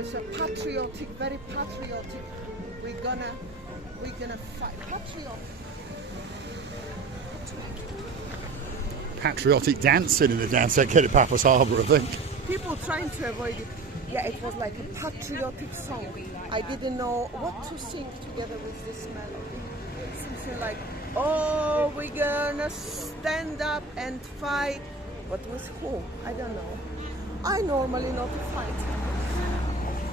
it's a patriotic, very patriotic. We're gonna fight. Patriotic dancing in the downtown Kato Paphos Harbour, I think. People trying to avoid it. Yeah, it was like a patriotic song. I didn't know what to sing together with this melody. Something like, oh, we're gonna stand up and fight. But with who? I don't know. I normally not fight.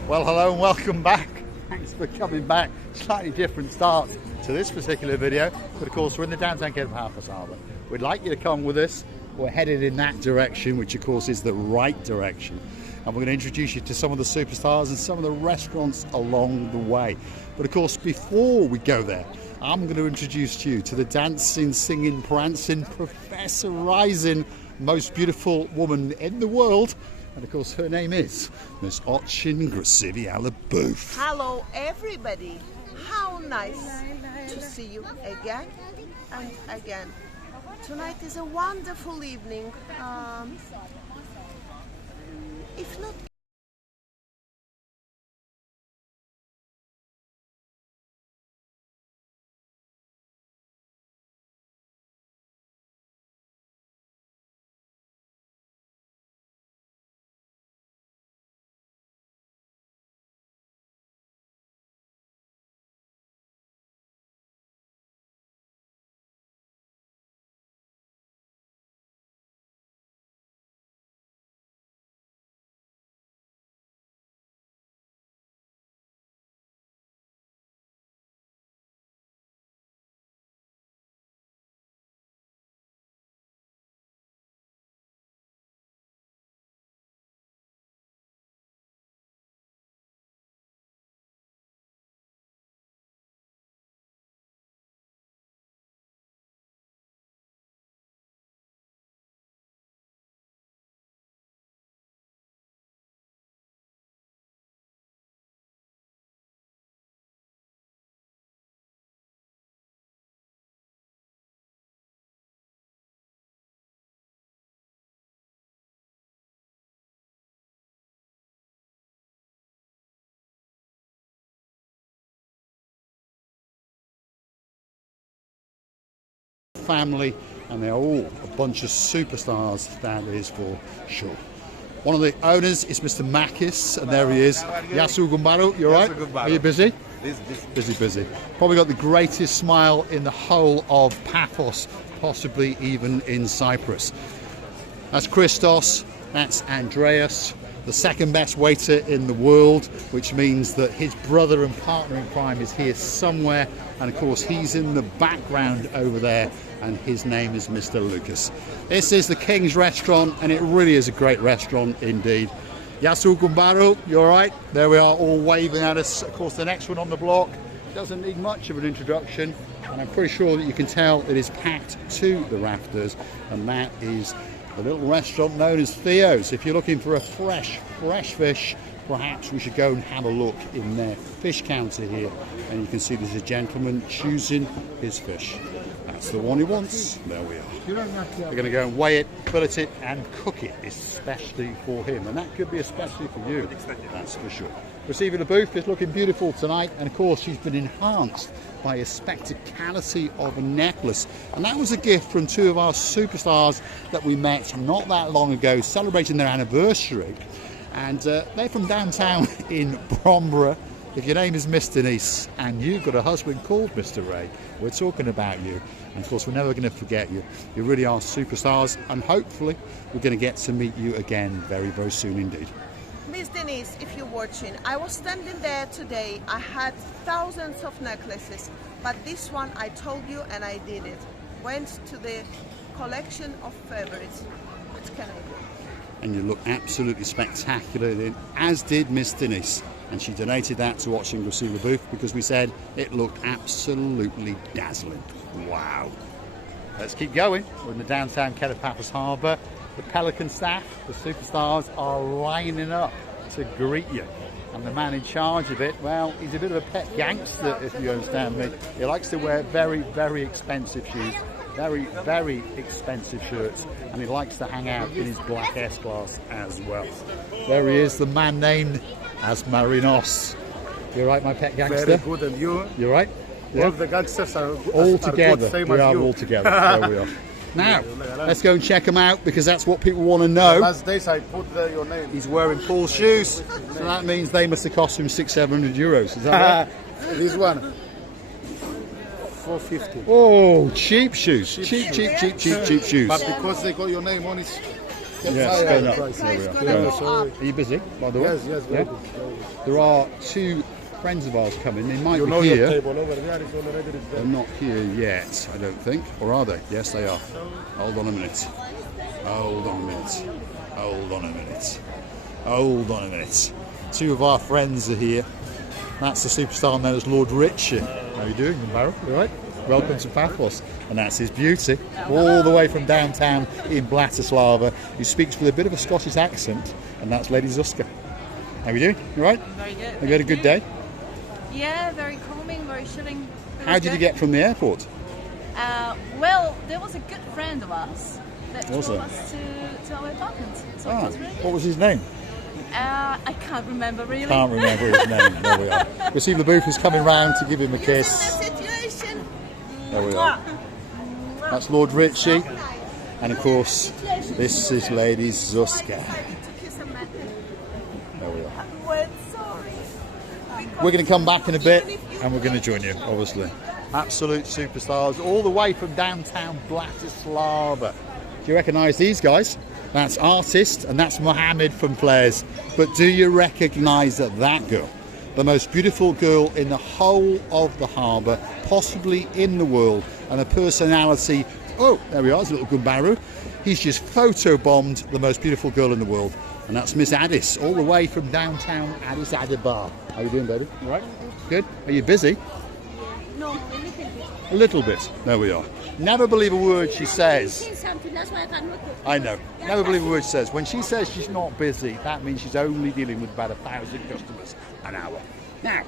Well, hello and welcome back. Thanks for coming back. Slightly different start to this particular video, but of course we're in the downtown Kato Paphos Harbour. We'd like you to come with us. We're headed in that direction, which of course is the right direction. And we're going to introduce you to some of the superstars and some of the restaurants along the way. But of course, before we go there, I'm going to introduce you to the dancing, singing, prancing, Professor Rising, most beautiful woman in the world. And of course, her name is Miss Ochin Grasiviala-Booth. Hello, everybody. How nice to see you again and again. Tonight is a wonderful evening. If not family, and they're all a bunch of superstars, that is for sure. One of the owners is Mr. Makis, and there he is. Yasu Gumbaru, you alright? Are you busy? Busy. Probably got the greatest smile in the whole of Paphos, possibly even in Cyprus. That's Christos, that's Andreas, the second best waiter in the world, which means that his brother and partner in crime is here somewhere, and of course he's in the background over there, and his name is Mr. Lucas. This is the King's Restaurant, and it really is a great restaurant indeed. Yasu Gumbaru, you alright? There we are, all waving at us. Of course the next one on the block doesn't need much of an introduction, and I'm pretty sure that you can tell it is packed to the rafters, and that is the little restaurant known as Theo's. If you're looking for a fresh fish, perhaps we should go and have a look in their fish counter here, and you can see there's a gentleman choosing his fish. That's the one he wants. There we are. We're going to go and weigh it, fillet it and cook it, especially for him, and that could be especially for you, that's for sure. Grasiviala-Booth is looking beautiful tonight, and of course she's been enhanced by a spectacality of a necklace, and that was a gift from two of our superstars that we met not that long ago, celebrating their anniversary, and they're from downtown in Bromborough. If your name is Miss Denise and you've got a husband called Mr. Ray, we're talking about you, and of course we're never going to forget you. You really are superstars, and hopefully we're going to get to meet you again very, very soon indeed. Miss Denise, if you're watching, I was standing there today. I had thousands of necklaces, but this one I told you and I did it. Went to the collection of favorites. What can I do? And you look absolutely spectacular, as did Miss Denise. And she donated that to Ochin Grasiviala-Booth because we said it looked absolutely dazzling. Wow. Let's keep going. We're in the downtown Kato Paphos Harbour. The Pelican staff, the superstars, are lining up to greet you. And the man in charge of it, well, he's a bit of a pet gangster, if you understand me. He likes to wear very, very expensive shoes. Very, very expensive shirts, and he likes to hang out in his black S-Class as well. There he is, the man named as Marinos. You right, my pet gangster? Very good, and you? You right? Yeah. All the gangsters are all together. Good, same we as are you. all together. There we are. Now, let's go and check him out because that's what people want to know. Last days I put your name. He's wearing Paul's shoes, so that means they must have cost him €600-700. Is that right? This one. 450. Oh, cheap shoes. Cheap shoes. But because they got your name on it, yes, going up. There we are. Are you busy, by the way? Yes, very good. There are two friends of ours coming. They might be your here. table over there is already there. They're not here yet, I don't think. Or are they? Yes, they are. Hold on a minute. Hold on a minute. Hold on a minute. Hold on a minute. Two of our friends are here. That's the superstar known as Lord Richard. How are you doing, Barrow? You all right? Welcome to Paphos. And that's his beauty, all the way from downtown in Bratislava, who speaks with a bit of a Scottish accent, and that's Lady Zuzka. How are you doing? You all right? Very good. Have you had a good day? Yeah, very calming, very chilling. How did you get from the airport? Well, there was a good friend of us that Was told there? us to our apartment. So it was really What good. was his name? I can't remember really. Can't remember his name. There we are. You see the booth is coming round to give him a kiss. Situation. There we are. That's Lord Richie. And of course, this is Lady Zuzka. There we are. We're going to come back in a bit and we're going to join you, obviously. Absolute superstars, all the way from downtown Bratislava. Do you recognise these guys? That's Artist and that's Mohammed from Flares. But do you recognise that girl? The most beautiful girl in the whole of the harbour, possibly in the world, and a personality. Oh, there we are, there's a little Gumbaru. He's just photobombed the most beautiful girl in the world, and that's Miss Addis, all the way from downtown Addis Ababa. How you doing, baby? All right? Good? Are you busy? No, a little bit. A little bit. There we are. Never believe a word she says. Something, that's why I can't look. I know. Never believe a word she says. When she says she's not busy, that means she's only dealing with about 1,000 customers an hour. Now,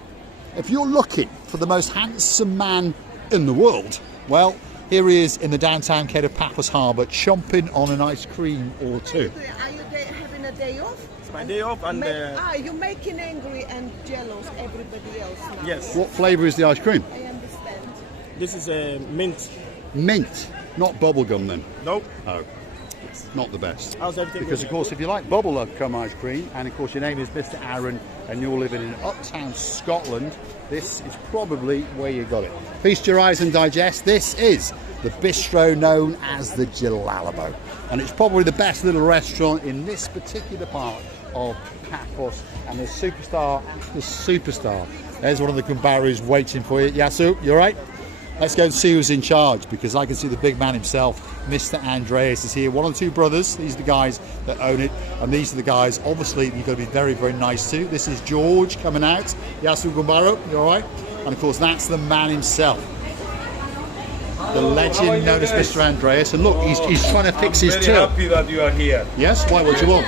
if you're looking for the most handsome man in the world, well, here he is in the downtown Kato Paphos Harbour, chomping on an ice cream or two. Are you having a day off? It's my day off and you're making angry and jealous everybody else now. yes, What flavour is the ice cream? I understand. this is mint. Mint, not bubblegum then. Nope. Oh, not the best. How's everything Because of course if you like bubblegum ice cream, and of course your name is Mr. Aaron and you're living in uptown Scotland, this is probably where you got it. Feast your eyes and digest. This is the bistro known as the Jalalibo, and it's probably the best little restaurant in this particular part of Paphos, and the superstar after superstar. There's one of the Gumbarus waiting for you. Yasu, you all right? Let's go and see who's in charge, because I can see the big man himself, Mr. Andreas, is here. One of the two brothers. These are the guys that own it, and these are the guys, obviously, you've got to be very, very nice to. This is George coming out. Yasu Gumbaro, you all right? And of course, that's the man himself, the legend known as Mr. Andreas. And look, he's trying to fix his I'm till. very happy that you are here Yes? Why? What do you want?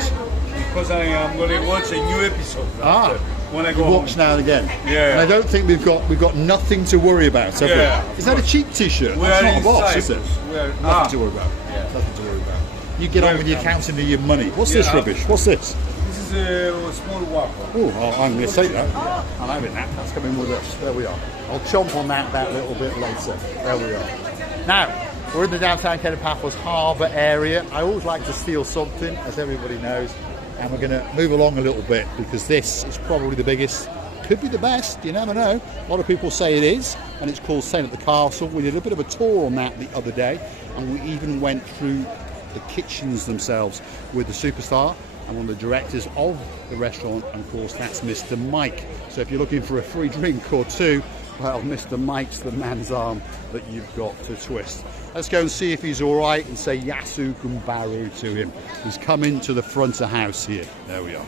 because I am going to watch a new episode Ah, when I you go home. watch now and again. Yeah. And I don't think we've got nothing to worry about. Have Yeah, we? Is that a cheap T-shirt? We That's are not a in box, is it? Cyprus. We are- Nothing to worry about. Yeah. Nothing to worry about. You get on with your Welcome. accounting of your money. What's this Yeah. rubbish? What's this? This is a small waffle. Oh, I'm going to say that. I'm having that. That's coming with us. There we are. I'll chomp on that little bit later. There we are. Now, we're in the downtown Kato Paphos Harbour area. I always like to steal something, as everybody knows. And we're going to move along a little bit, because this is probably the biggest, could be the best, you never know. A lot of people say it is, and it's called Staying at the Castle. We did a bit of a tour on that the other day, and we even went through the kitchens themselves with the superstar and one of the directors of the restaurant, and of course that's Mr. Mike. So if you're looking for a free drink or two, well, Mr. Mike's the man's arm that you've got to twist. Let's go and see if he's all right and say Yasu Gumbaru to him. He's coming to the front of house here. There we are.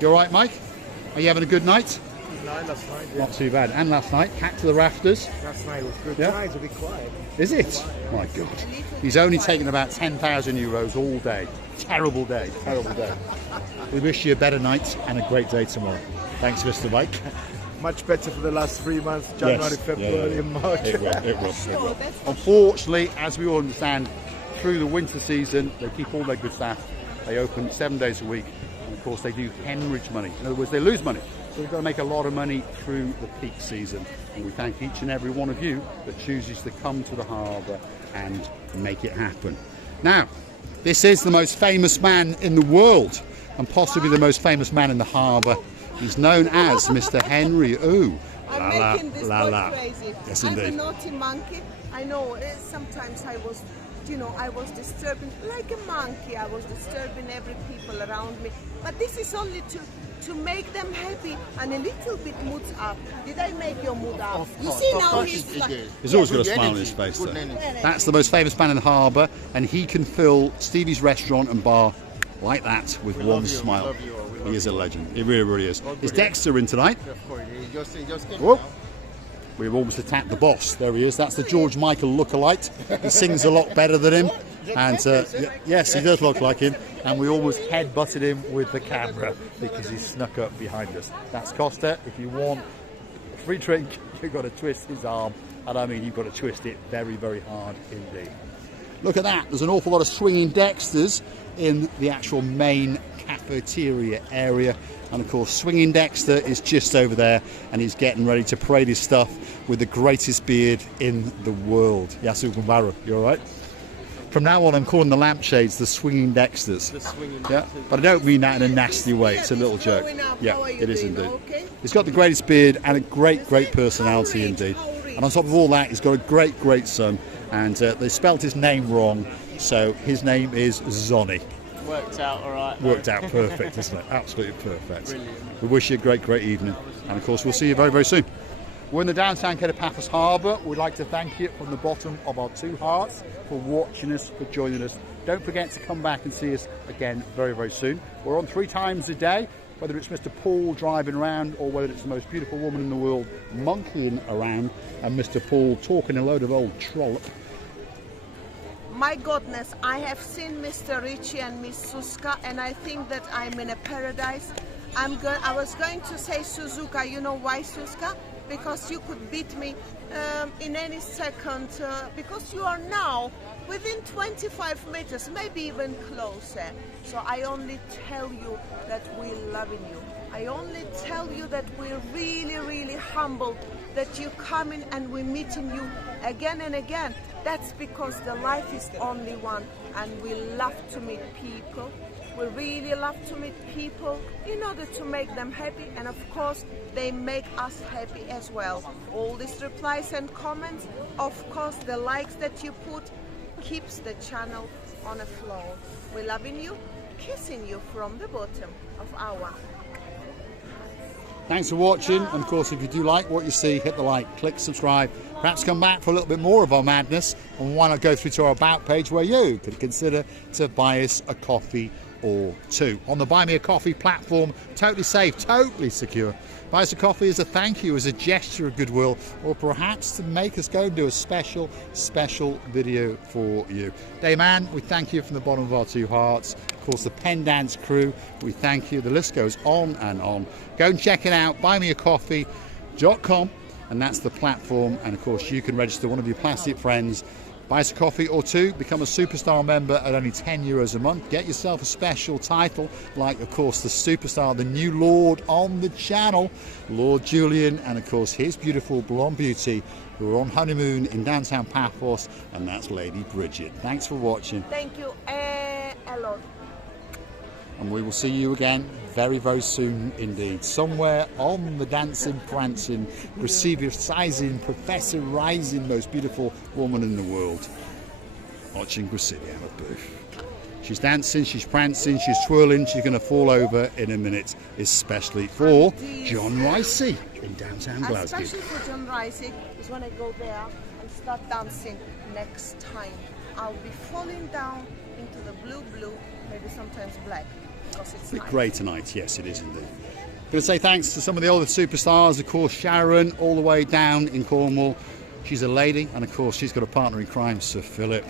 You all right, Mike? Are you having a good night? No, last night. Yeah. Not too bad. And last night, hat to the rafters. Last night was good. Yeah. Tonight to be quiet. Is it? My God. He's only taken about 10,000 euros all day. Terrible day. Terrible day. We wish you a better night and a great day tomorrow. Thanks, Mr. Mike. much better for the last 3 months, January, Yes. February, and March. It will, it will, it will. Unfortunately, as we all understand, through the winter season, they keep all their good staff. They open 7 days a week, and of course they do hemorrhage money. In other words, they lose money. So we've got to make a lot of money through the peak season. And we thank each and every one of you that chooses to come to the harbour and make it happen. Now, this is the most famous man in the world, and possibly the most famous man in the harbour. He's known as Mr. Henry Ooh. I'm making this boy crazy. Yes, I'm indeed. a naughty monkey. I know sometimes I was, I was disturbing, like a monkey. I was disturbing every people around me. But this is only to make them happy and a little bit mood up. Did I make your mood up? You see now he's like... He's always got a smile on his face though. That's the most famous man in the harbour, and he can fill Stevie's restaurant and bar like that with one smile. He is a legend. He really, really is. Is Dexter in tonight? Whoa. We've almost attacked the boss. There he is. That's the George Michael lookalike. He sings a lot better than him. And yes, he does look like him. And we almost head-butted him with the camera because he snuck up behind us. That's Costa. If you want a free drink, you've got to twist his arm. And I mean, you've got to twist it very, very hard indeed. Look at that. There's an awful lot of swinging Dexters in the actual main cafeteria area. And of course, Swinging Dexter is just over there, and he's getting ready to parade his stuff with the greatest beard in the world. Yasu Gumbaro, you all right? From now on, I'm calling the lampshades the Swinging Dexters. The swinging Yeah, but I don't mean that in a nasty way. It's a little joke. Yeah, it is indeed. He's got the greatest beard and a great, great personality indeed. And on top of all that, he's got a great, great son. And they spelt his name wrong, so his name is Zonny. Worked out all right. Worked out perfect, isn't it? Absolutely perfect. Brilliant. We wish you a great, great evening. And of course, we'll see you very, very soon. We're in the downtown Kato Paphos Harbour. We'd like to thank you from the bottom of our two hearts for watching us, for joining us. Don't forget to come back and see us again very, very soon. We're on 3 times a day, whether it's Mr. Paul driving around or whether it's the most beautiful woman in the world monkeying around and Mr. Paul talking a load of old trollop. My goodness, I have seen Mr. Richie and Miss Suska, and I think that I'm in a paradise. I was going to say Suzuka. You know why, Suska? Because you could beat me in any second, because you are now within 25 meters, maybe even closer. So I only tell you that we're loving you. I only tell you that we're really, really humbled that you come in and we're meeting you again and again. That's because the life is only one, and we love to meet people. We really love to meet people in order to make them happy, and of course they make us happy as well. All these replies and comments, of course the likes that you put, keeps the channel on a flow. We're loving you, kissing you from the bottom of our... Thanks for watching, and of course if you do like what you see, hit the like, click subscribe, perhaps come back for a little bit more of our madness, and why not go through to our about page where you could consider to buy us a coffee or two. On the Buy Me a Coffee platform, totally safe, totally secure. Buy us a coffee as a thank you, as a gesture of goodwill, or perhaps to make us go and do a special video for you. Dayman, we thank you from the bottom of our two hearts. Of course, the Pen Dance crew, we thank you. The list goes on and on. Go and check it out, buymeacoffee.com, and that's the platform. And of course, you can register one of your plastic friends, buy us a coffee or two, become a superstar member at only €10 a month. Get yourself a special title, like, of course, the superstar, the new Lord on the channel, Lord Julian, and, of course, his beautiful blonde beauty, who are on honeymoon in downtown Paphos, and that's Lady Bridget. Thanks for watching. Thank you a lot. And we will see you again very, very soon indeed. Somewhere on the dancing, prancing, receiver-sizing, professor-rising, most beautiful woman in the world, watching Graciliana Booth. She's dancing, she's prancing, she's twirling, she's going to fall over in a minute, especially for John Ricey in downtown Glasgow. Especially for John Ricey, is when I go there and start dancing next time. I'll be falling down into the blue, maybe sometimes black. It's It's great tonight, yes it is indeed. I'm going to say thanks to some of the other superstars, of course Sharon, all the way down in Cornwall. She's a lady, and of course she's got a partner in crime, Sir Philip.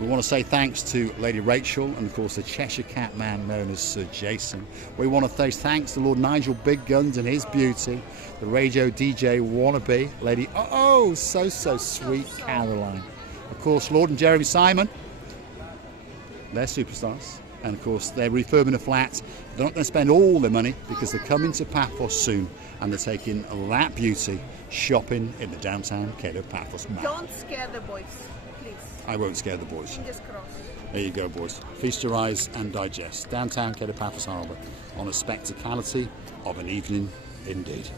We want to say thanks to Lady Rachel and of course the Cheshire Cat man known as Sir Jason. We want to say thanks to Lord Nigel Big Guns and his beauty, the radio DJ wannabe, Lady so sweet Caroline. Of course Lord and Jeremy Simon, they're superstars. And of course they're refurbing a flat. They're not going to spend all their money because they're coming to Paphos soon and they're taking that beauty shopping in the downtown Kato Paphos mall. Don't scare the boys, please. I won't scare the boys. Fingers crossed. There you go, boys. Feast your eyes and digest. Downtown Kato Paphos Harbour on a spectacality of an evening indeed.